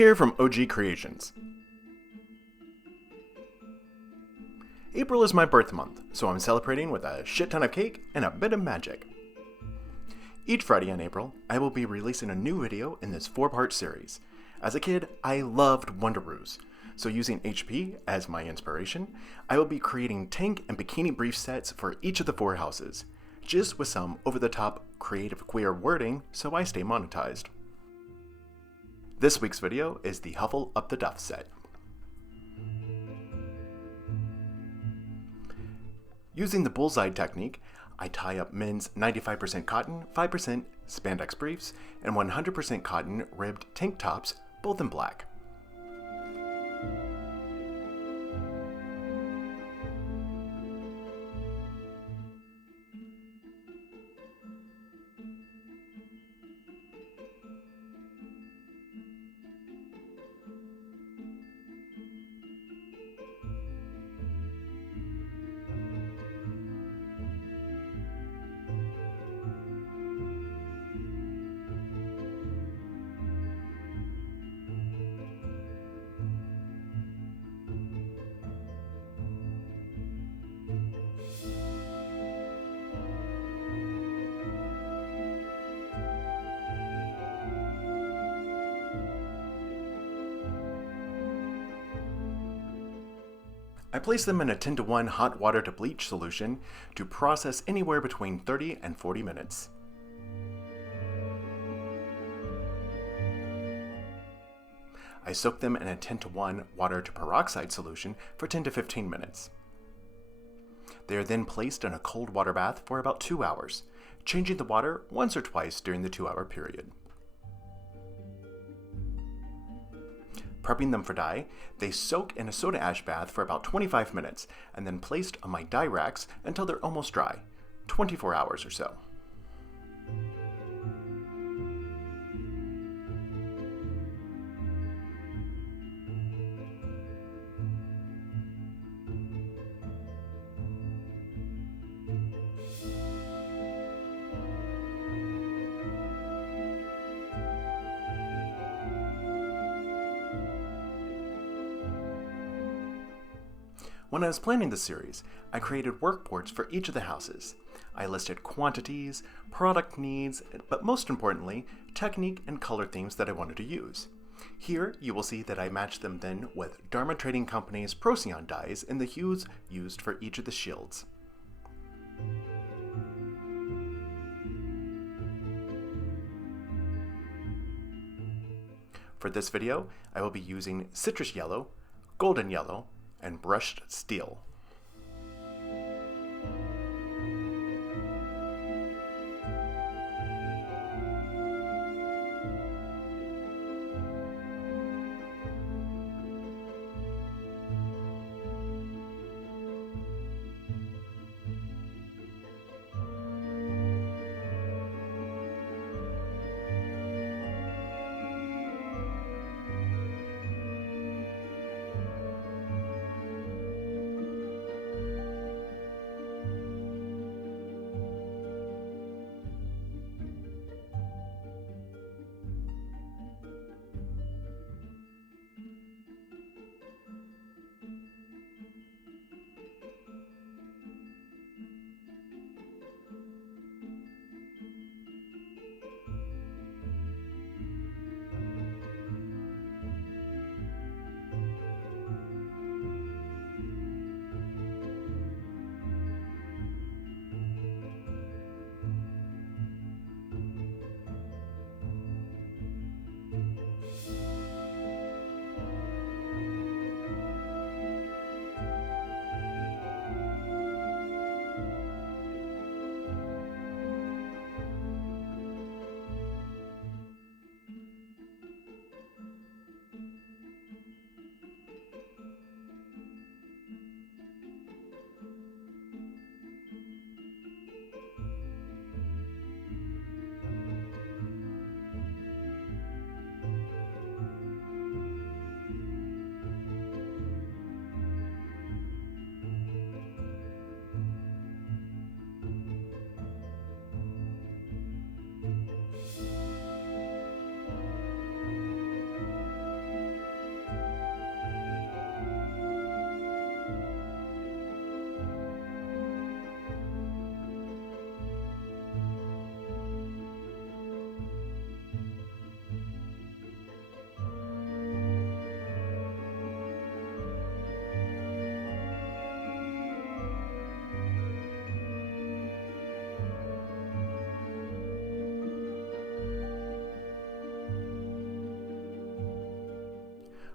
here from OG Creations. April is my birth month, so I'm celebrating with a shit ton of cake and a bit of magic. Each Friday in April, I will be releasing a new video in this 4-part series. As a kid, I loved Wonderoos, so using HP as my inspiration, I will be creating tank and bikini brief sets for each of the 4 houses, just with some over-the-top creative queer wording so I stay monetized. This week's video is the Huffle Up the Duff set. Using the Bullseye technique, I tie up men's 95% cotton, 5% spandex briefs, and 100% cotton ribbed tank tops, both in black. I place them in a 10-to-1 hot water to bleach solution to process anywhere between 30 and 40 minutes. I soak them in a 10-to-1 water to peroxide solution for 10 to 15 minutes. They are then placed in a cold water bath for about 2 hours, changing the water once or twice during the 2-hour period. Prepping them for dye, they soak in a soda ash bath for about 25 minutes and then placed on my dye racks until they're almost dry, 24 hours or so. When I was planning the series, I created workboards for each of the houses. I listed quantities, product needs, but most importantly, technique and color themes that I wanted to use. Here, you will see that I matched them then with Dharma Trading Company's Procyon dyes in the hues used for each of the shields. For this video, I will be using citrus yellow, golden yellow, and brushed steel.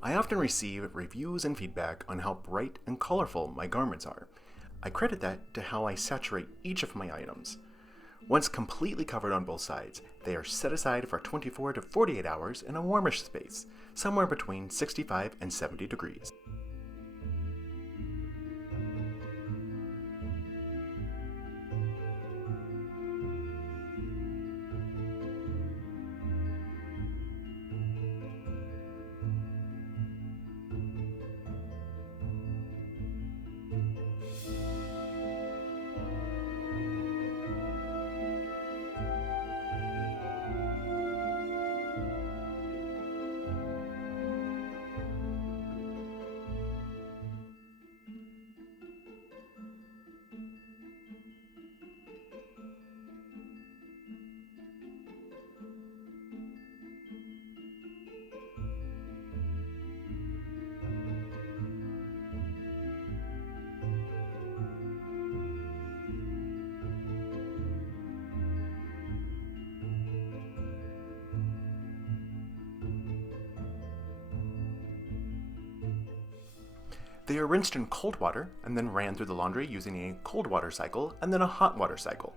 I often receive reviews and feedback on how bright and colorful my garments are. I credit that to how I saturate each of my items. Once completely covered on both sides, they are set aside for 24 to 48 hours in a warmish space, somewhere between 65 and 70 degrees. They are rinsed in cold water and then ran through the laundry using a cold water cycle and then a hot water cycle.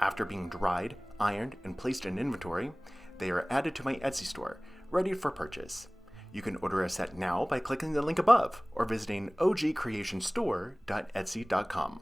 After being dried, ironed, and placed in inventory, they are added to my Etsy store, ready for purchase. You can order a set now by clicking the link above or visiting ogcreationstore.etsy.com.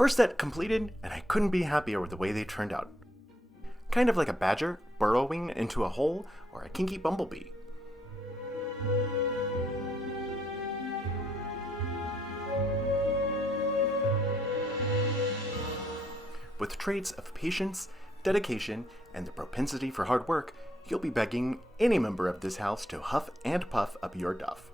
First set completed, and I couldn't be happier with the way they turned out. Kind of like a badger burrowing into a hole or a kinky bumblebee. With traits of patience, dedication, and the propensity for hard work, you'll be begging any member of this house to huff and puff up your duff.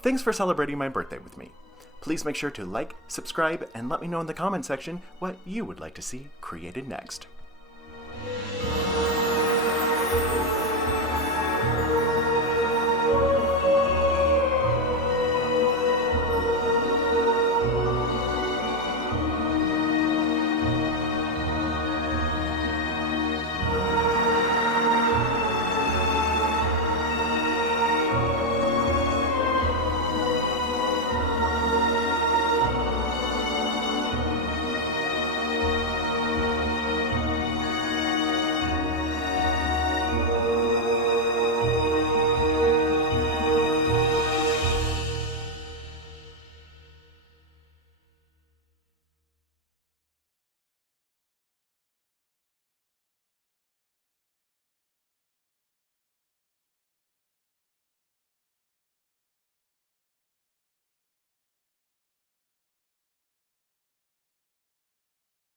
Thanks for celebrating my birthday with me. Please make sure to like, subscribe, and let me know in the comment section what you would like to see created next.